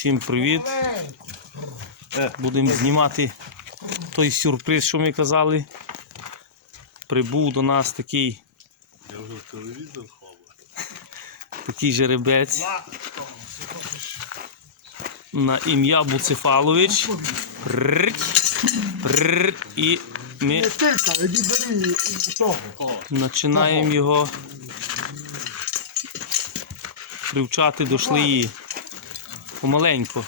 Всім привіт. Будемо знімати той сюрприз, що ми казали. Прибув до нас такий, Я вже телевізор такий жеребець на ім'я Буцефалович. І ми починаємо його привчати до шлеї. Помаленько.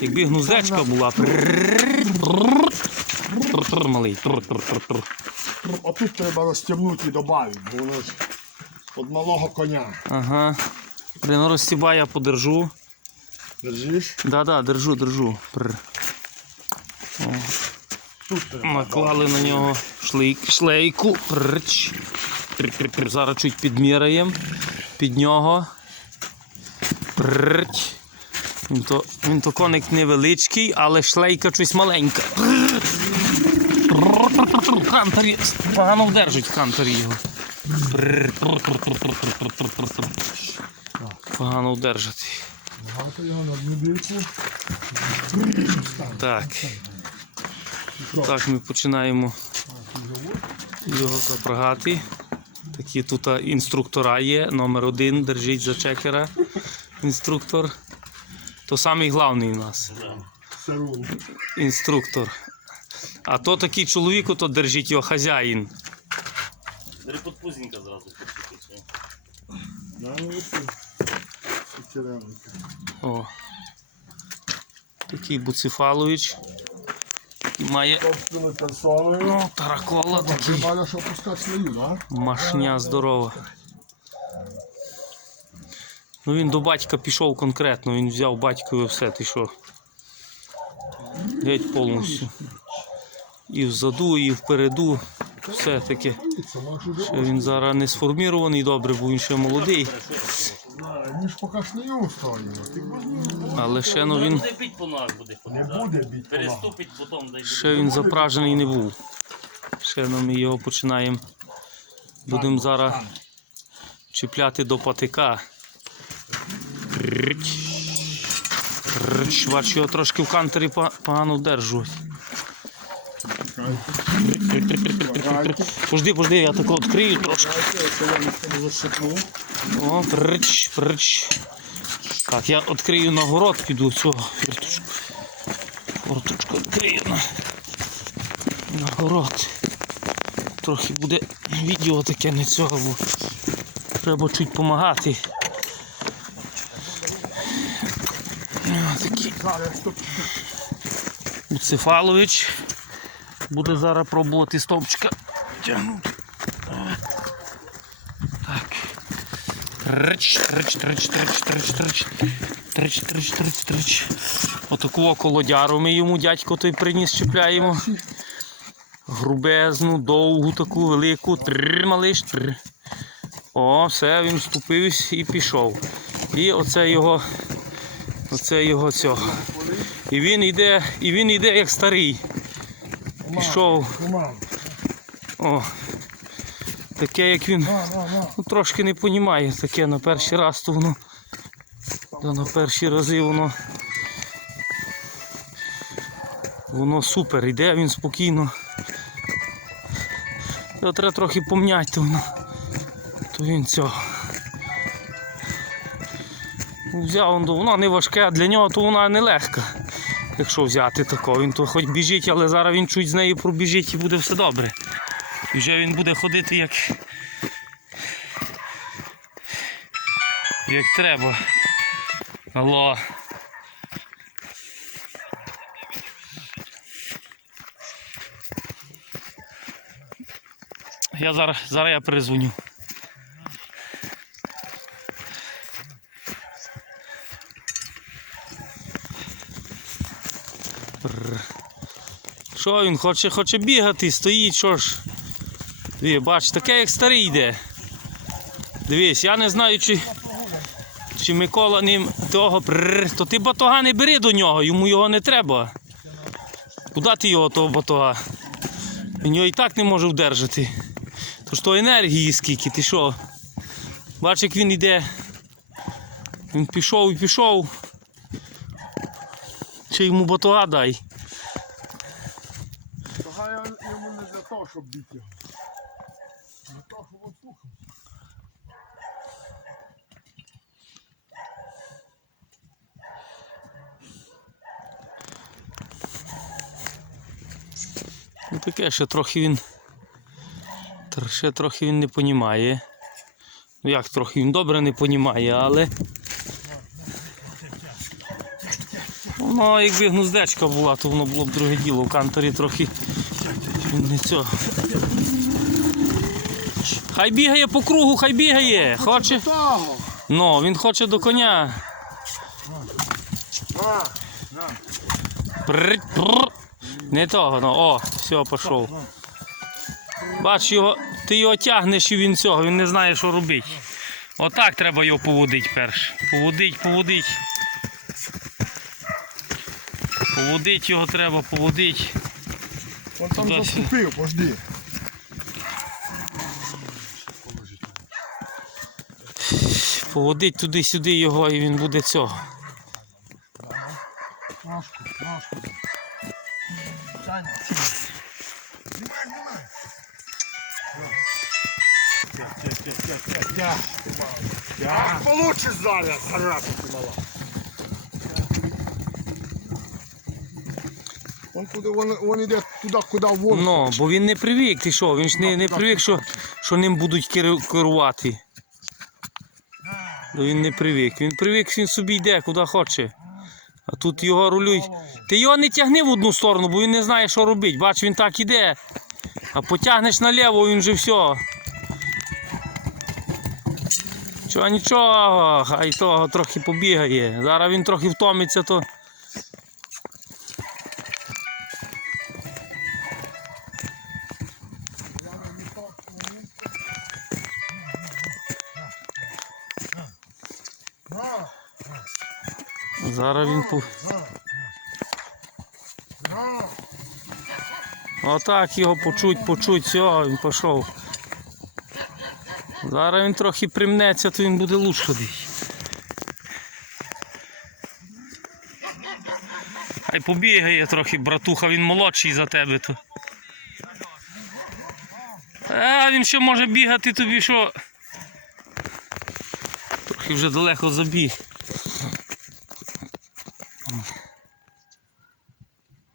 Якби гнуздечка була. малий. прррр, прррр. Треба розтягнути і додати, бо воно ж від малого коня. Ага. Блін, розстібай, я подержу. Держиш? Да-да, держу, держу. Прррр. Тут треба. Наклали на нього шлейк, шлейку. Пррч. Зараз чуть підміряємо під нього. Він то, він то коник невеличкий, але шлейка щось маленька. Пррр. Кантарі. Погано вдержить в кантарі його. Погано вдержати. Так. Так, ми починаємо його запрягати. Такі тут інструктора є. Номер один, держіть за чекера. Інструктор. То самий головний у нас. Інструктор. А то такий чоловік, то держить його хазяїн. Бери подпузненька зразу почути. Да, ну. О. Такий Буцефалович. І має персоною. ну, таракола такий. Машня здорова. Ну він до батька пішов конкретно, він взяв батькові все, ти що. Геть повністю. І взаду, і впереду. Все таке. Це можеш уже. Ще він зараз не сформірований добре, бо він ще молодий. Але ще ну, він, Буде бить по ногах буде Не буде бити. Переступить потім дай ще він запражений не був. Ще ну, ми його починаємо. Будемо зараз чіпляти до патика. Бач, його трошки в кантері погано вдержують. Пожди, пожди, я тако відкрию трошки. О, прич, прич. Так, я відкрию на город, піду цього фірточку. Форточку відкрию на, на город. Трохи буде відео таке не цього, бо треба чуть допомагати. Такий Уцефалович. Буде зараз пробувати стовпчика тягнути. Так. Трич, трич, трич, трич, трич, трич. Трич, трич, трич, трич. Отаку колодяру ми йому дядько той приніс, чіпляємо. Грубезну, довгу таку, велику. Тррр, малиш. Тррр. О, все, він вступив і пішов. І оце його. Оце його цього. І він йде, і він йде як старий. Пішов. О. Таке, як він ну, трошки не понімає таке на перший раз, то воно. То на перші рази воно. Воно супер, йде він спокійно. Його треба трохи помняти, воно. То він цього. Взяв он, воно не важке, а для нього то вона не легка. Якщо взяти такого, він то хоч біжить, але зараз він чуть з нею пробіжить і буде все добре. І вже він буде ходити як. Як треба. Алло. Я зараз, зараз я перезвоню. Що він хоче, хоче бігати, стоїть, що ж. Диви, бач, таке як старий йде. Дивись, я не знаю, чи, чи Микола ним того прррр, то ти батога не бери до нього, йому його не треба. Куди ти його того батога? Він його і так не може вдержати. То ж то енергії скільки, ти що? Бач, як він йде. Він пішов і пішов. Чи йому батога дай. Того я йому не для того, щоб бити його. Для того, щоб послухав. Ну таке, ще трохи він. Ще трохи він не понімає. Ну як трохи він добре не понімає, але. Воно якби гнуздечка була, то воно було б друге діло. В канторі трохи не цього. Хай бігає по кругу, хай бігає. Хоче. Ну, він хоче до коня. Не того, ну, о, все, пішов. Бач, його, ти його тягнеш і він цього, він не знає, що робити. Отак треба його поводити перш. Поводить, поводить. Поводить його треба, поводить. Он там заступив, пожди. Поводить туди-сюди його і він буде цього. Ножку, ножку. Саня. Знімай, знімай. Як получиш зараз, зараза мала. Он куди, він, він іде туди, куди вон. Ну, бо він не привик, ти що? Він ж не, не привик, що, що ним будуть керу- керувати. Ну, він не привик. Він привик, він собі йде, куди хоче. А тут його рулюють. Ти його не тягни в одну сторону, бо він не знає, що робити. Бач, він так іде. А потягнеш наліво, він вже все. Чого нічого, хай того трохи побігає. Зараз він трохи втомиться, то. Зараз він по. Отак його почуть, почуть, все, він пішов. Зараз він трохи примнеться, то він буде луч ходити. Хай побігає трохи, братуха, він молодший за тебе то. А він ще може бігати тобі що. Трохи вже далеко забіг.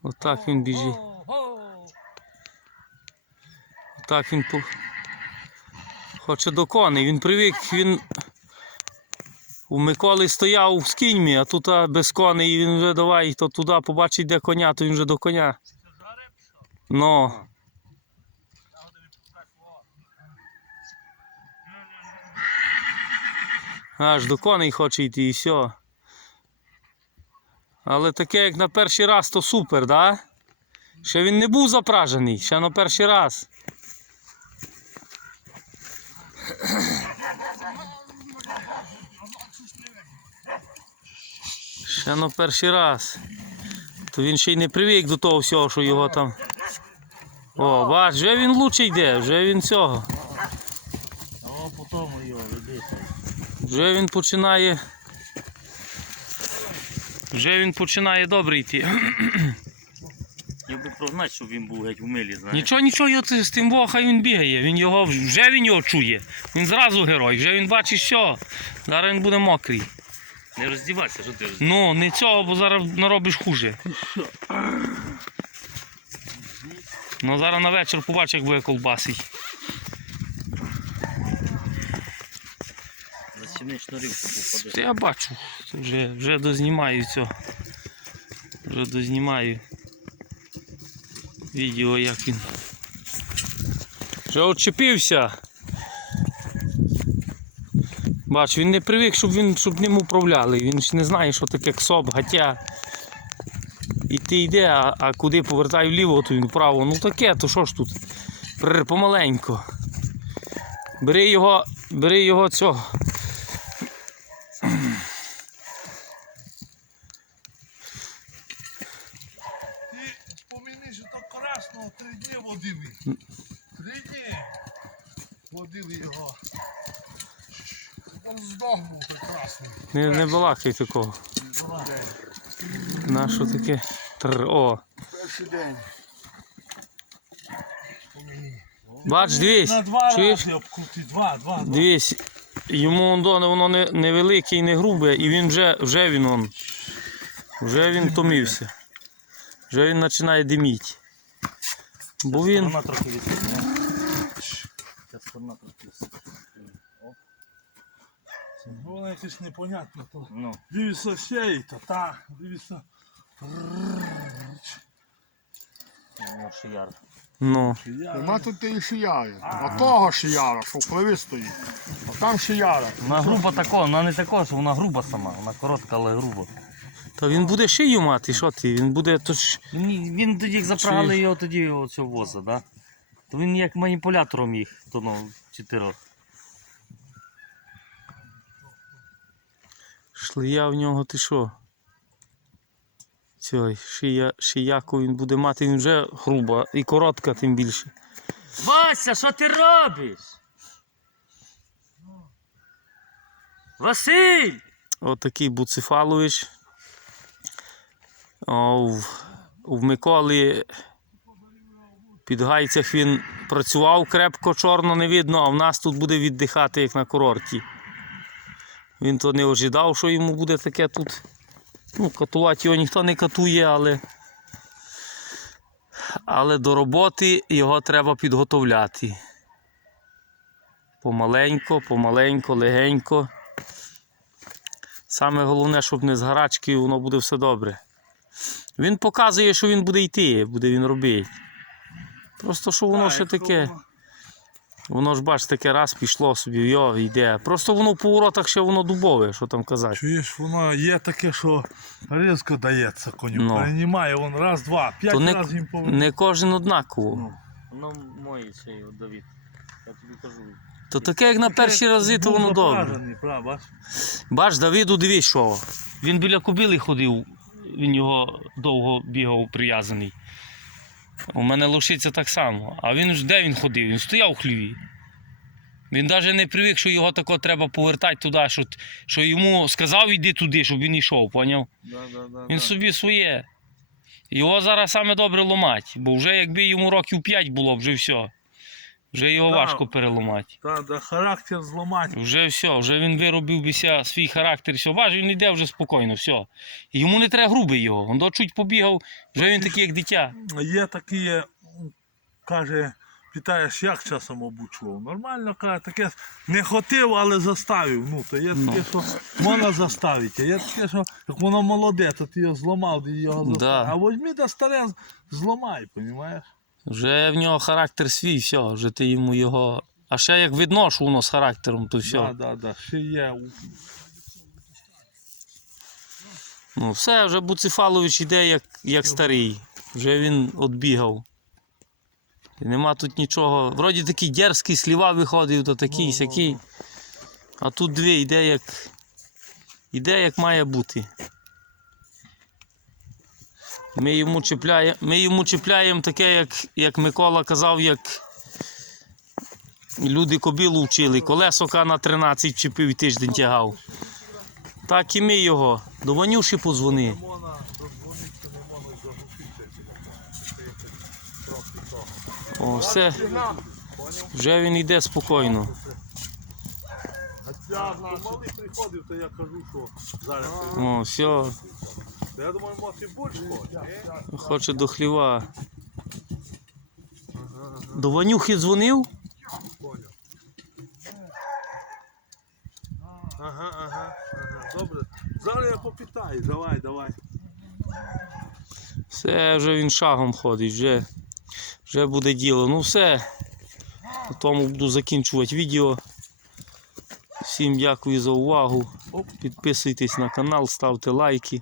Отак він біжить. Так він по... хоче до коней. Він привик, він у Миколи стояв з кіньми, а тут без коней, і він вже давай, то туди побачить, де коня, то він вже до коня. Ну. Аж до коней хоче йти і все. Але таке, як на перший раз, то супер, да? Ще він не був запражений, ще на перший раз. Ще на перший раз. То він ще й не привик до того всього, що його там. О, бач, вже він лучше йде, вже він цього. Вже він починає. Вже він починає добре йти. Я би прогнати, щоб він був геть у милі, знаєш. Нічого, нічого, його це- з тим Бога, хай він бігає. Він його, вже він його чує. Він зразу герой, вже він бачить, що. Зараз він буде мокрий. Не роздівайся, що ти роздівайся. Ну, не цього, бо зараз наробиш хуже. Ну зараз на вечір побачиш, як буде колбасить. Бо Та. Я бачу, вже, вже дознімаю цього. Вже дознімаю. Відео як він. Вже отчепився. Бач, він не привик, щоб, він, щоб ним управляли. Він ж не знає, що таке ксоп, гаття. І ти йде, а, а куди повертай вліво, то він вправо. Ну таке, то що ж тут? Помаленько. Бери його, бери його цього. Не, не балакай такого. На що таке? Тр, о. Перший день. Бач, дивись. Чуєш? два, два. Дивись. Йому воно, воно не, невелике і не грубе, і він вже, вже він он. Вже він втомився. Вже він починає диміти. Бо він. Вона трохи відсутня. Ця сторона трохи відсутня. Воно якесь непонятно. То. Ну, Дивися ще і то, та, дивися. ну, шияр. Ну. Нема тут і шияри. А того шияра, що впливі стоїть. А там шияра. Вона груба такого, вона не такого, що вона груба сама, вона коротка, але груба. Та він буде шию мати, що ти? Він буде. То ж... Він, він тоді як запрягали Чи- його тоді оцього воза, да? То він як маніпулятором їх, то ну, чотирьох. Шлея в нього ти що? Цей, шия, шияку він буде мати, він вже груба і коротка тим більше. Вася, що ти робиш? Василь! Отакий Буцефалович. О, в, в Миколі під гайцях він працював крепко, чорно не видно, а в нас тут буде віддихати, як на курорті. Він то не ожидав, що йому буде таке тут. Ну, катувати його ніхто не катує, але. Але до роботи його треба підготовляти. Помаленько, помаленько, легенько. Саме головне, щоб не з гарачки, воно буде все добре. Він показує, що він буде йти, буде він робити. Просто що воно ще таке. Воно- ж бач, таке раз пішло собі, йо, йде. Просто воно в поворотах ще воно дубове, що там казати. Чуєш, воно є таке, що різко дається коню. Ну. Перенімає, він раз, два, п'ять То не, разів їм повернув. не кожен однаково. Ну. Воно моє цей от Давід. Я тобі кажу. То таке, як на перші рази, то воно добре. прав, бач? Давиду, дивись, що. Він біля кобили ходив, він його довго бігав прив'язаний. У мене лошиця так само. А він ж де він ходив? Він стояв у хліві. Він навіть не привик, що його тако треба повертати туди, що, що йому сказав, йди туди, щоб він йшов, поняв? Да, да, да, Він собі своє. Його зараз саме добре ломать, бо вже якби йому років 5 було, вже все. Вже його Так. важко переламати. Та, да, характер зламати. Вже все, вже він виробив бися свій характер, все, бачиш, він йде вже спокійно, все. Йому не треба грубий його. Він до чуть побігав, вже він такий, як дитя. Є такі, каже, питаєш, як часом обучував. Нормально, каже, таке не хотів, але заставив. Ну, то є таке, що можна заставити. Є таке, що як воно молоде, то ти його зламав, ти його Да. А возьми та старе, зламай, розумієш? Вже в нього характер свій, все, вже ти йому його. А ще як що воно з характером, то все. Да, да, да. Ще є. Ну, все, вже Буцефалович йде як, як старий. Вже він відбігав. І нема тут нічого. Вроді такий дерзкий сліва виходив, то такий сякий. А тут дві йде як. Іде як має бути. Ми йому чіпляємо, ми йому чіпляємо таке, як, як Микола казав, як люди кобилу вчили. Колесока на 13 чіпив і тиждень тягав. Так і ми його. До Ванюші позвони. О, все. Вже він йде спокійно. А ця малий приходив, то я кажу, що зараз. О, все. То я думаю, може більше хоче. Хоче до хліва. До Ванюхи дзвонив? Поняв. Ага, ага, ага, добре. Зараз я попитаю, давай, давай. Все, вже він шагом ходить, вже, вже буде діло. Ну все. На тому буду закінчувати відео. Всім дякую за увагу. Підписуйтесь на канал, ставте лайки.